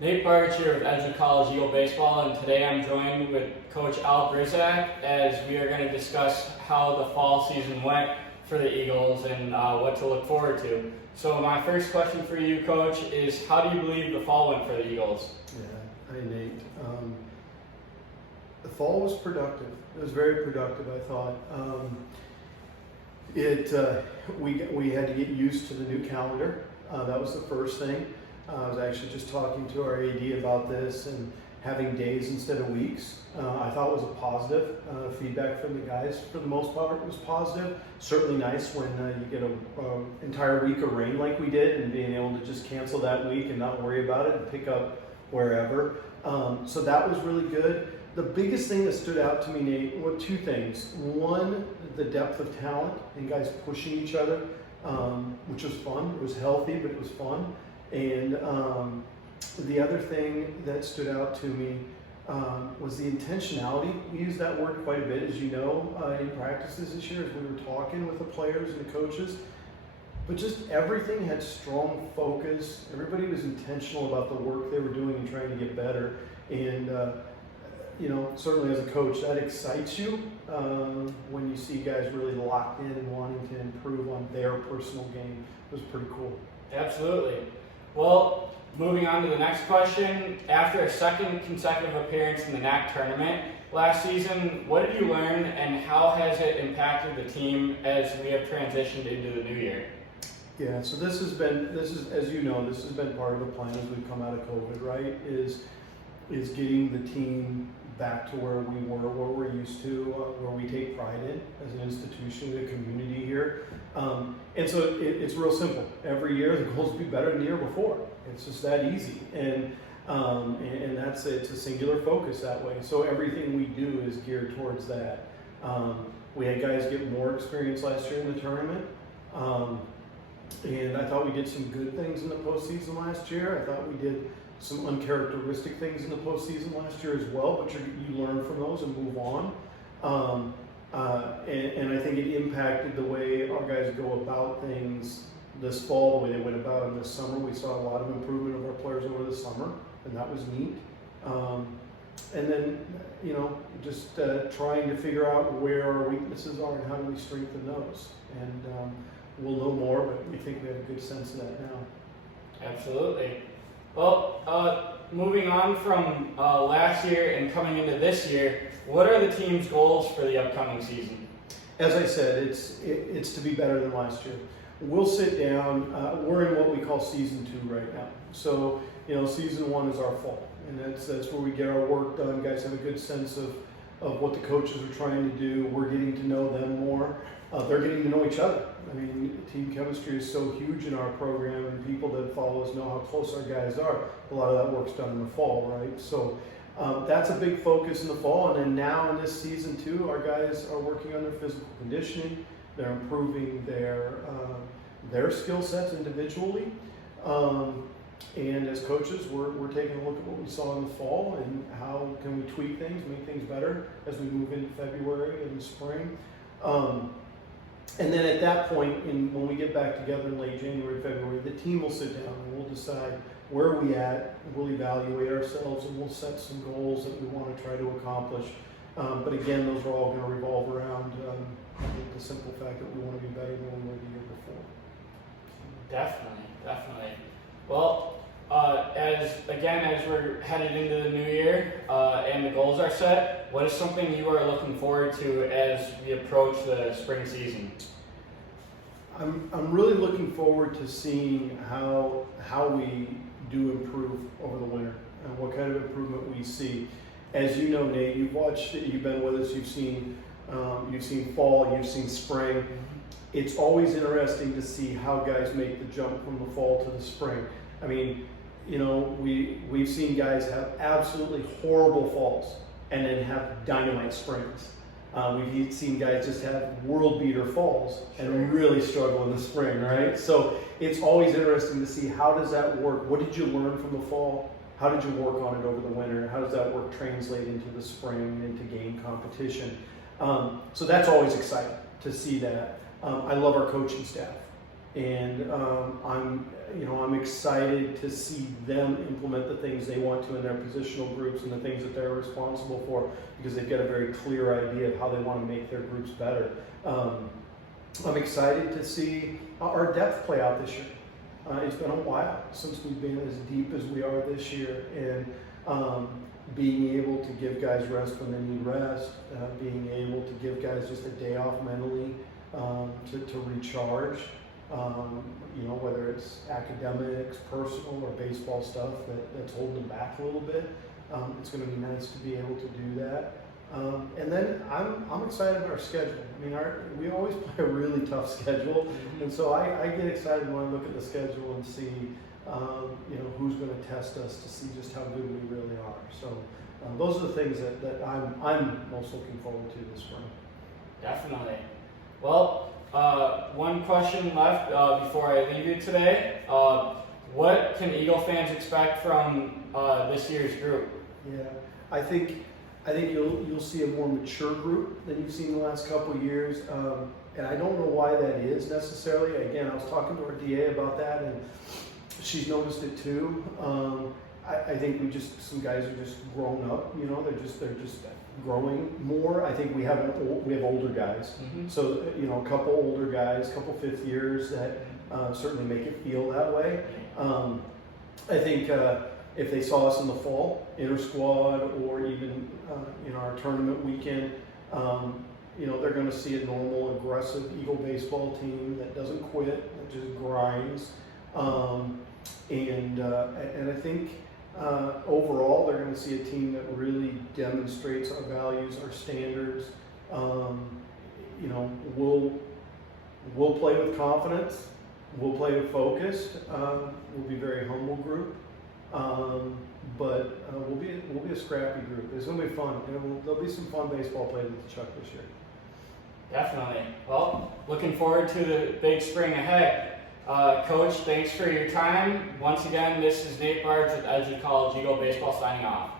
Nate Barch here with Edgewood College Eagle Baseball, and today I'm joined with Coach Brisack as we are going to discuss how the fall season went for the Eagles and what to look forward to. So my first question for you, Coach, is how do you believe the fall went for the Eagles? Yeah, hi Nate. The fall was productive. It was very productive, I thought. We had to get used to the new calendar. That was the first thing. I was actually just talking to our AD about this and having days instead of weeks. I thought it was a positive. Feedback from the guys, for the most part, was positive. Certainly nice when you get an entire week of rain like we did and being able to just cancel that week and not worry about it and pick up wherever. So that was really good. The biggest thing that stood out to me, Nate, were two things. One, the depth of talent and guys pushing each other, which was fun. It was healthy, but it was fun. And the other thing that stood out to me was the intentionality. We used that word quite a bit, as you know, in practices this year as we were talking with the players and the coaches. But just everything had strong focus. Everybody was intentional about the work they were doing and trying to get better. And certainly as a coach, that excites you when you see guys really locked in and wanting to improve on their personal game. It was pretty cool. Absolutely. Well, moving on to the next question. After a second consecutive appearance in the NAC tournament last season, what did you learn and how has it impacted the team as we have transitioned into the new year? Yeah, so this is, as you know, this has been part of the plan as we've come out of COVID, right? Is getting the team back to where we were, where we're used to, where we take pride in as an institution, the community here. And so it's real simple. Every year the goal is to be better than the year before. It's just that easy. And it's a singular focus that way. So everything we do is geared towards that. We had guys get more experience last year in the tournament. And I thought we did some good things in the postseason last year. I thought we did some uncharacteristic things in the postseason last year as well, but you learn from those and move on. And I think it impacted the way our guys go about things this fall, the way they went about them this summer. We saw a lot of improvement of our players over the summer, and that was neat. And then, just trying to figure out where our weaknesses are and how do we strengthen those. And we'll know more, but we think we have a good sense of that now. Absolutely. Well, moving on from last year and coming into this year, what are the team's goals for the upcoming season? As I said, it's to be better than last year. We'll sit down. We're in what we call season 2 right now. So, season 1 is our fall, and that's where we get our work done. Guys have a good sense of what the coaches are trying to do. We're getting to know them more. They're getting to know each other. I mean, team chemistry is so huge in our program, and people that follow us know how close our guys are. A lot of that work's done in the fall, right? So that's a big focus in the fall. And then now in this season too, our guys are working on their physical conditioning. They're improving their skill sets individually. And as coaches, we're taking a look at what we saw in the fall and how can we tweak things, make things better as we move into February and the spring. And then at that point, when we get back together in late January, February, the team will sit down and we'll decide where are we at, we'll evaluate ourselves, and we'll set some goals that we want to try to accomplish. But again, those are all going to revolve around the simple fact that we want to be better than we were the year before. Definitely. Well, as we're headed into the new year and the goals are set, what is something you are looking forward to as we approach the spring season? I'm really looking forward to seeing how we do improve over the winter and what kind of improvement we see. As you know, Nate, you've been with us, you've seen fall, you've seen spring. It's always interesting to see how guys make the jump from the fall to the spring. I mean, we've seen guys have absolutely horrible falls and then have dynamite springs. We've seen guys just have world beater falls and really struggle in the spring, right? So it's always interesting to see how does that work. What did you learn from the fall? How did you work on it over the winter? How does that work translate into the spring, into game competition? So that's always exciting to see that. I love our coaching staff. And I'm excited to see them implement the things they want to in their positional groups and the things that they're responsible for, because they've got a very clear idea of how they want to make their groups better. I'm excited to see our depth play out this year. It's been a while since we've been as deep as we are this year, and being able to give guys rest when they need rest, being able to give guys just a day off mentally to recharge. Whether it's academics, personal, or baseball stuff that's holding them back a little bit. It's going to be nice to be able to do that. And then I'm excited about our schedule. I mean, we always play a really tough schedule, and so I get excited when I look at the schedule and see, who's going to test us to see just how good we really are. So those are the things that I'm most looking forward to this spring. Definitely. Well, one question left before I leave you today. What can Eagle fans expect from this year's group? Yeah, I think you'll see a more mature group than you've seen the last couple of years, and I don't know why that is necessarily. Again, I was talking to our DA about that, and she's noticed it too. I think some guys are just grown up. They're just growing more. I think we have older guys. So a couple older guys, a couple fifth years that certainly make it feel that way. I think if they saw us in the fall, inter squad, or even our tournament weekend, they're going to see a normal, aggressive Eagle baseball team that doesn't quit, that just grinds, and I think overall they're going to see a team that really demonstrates our values, our standards. We'll play with confidence. We'll play with focus. We'll be a very humble group. But we'll be a scrappy group. It's going to be fun. There'll be some fun baseball played with Chuck this year. Definitely. Well, looking forward to the big spring ahead. Coach, thanks for your time. Once again, this is Nate Barge with Edge College Eagle Baseball signing off.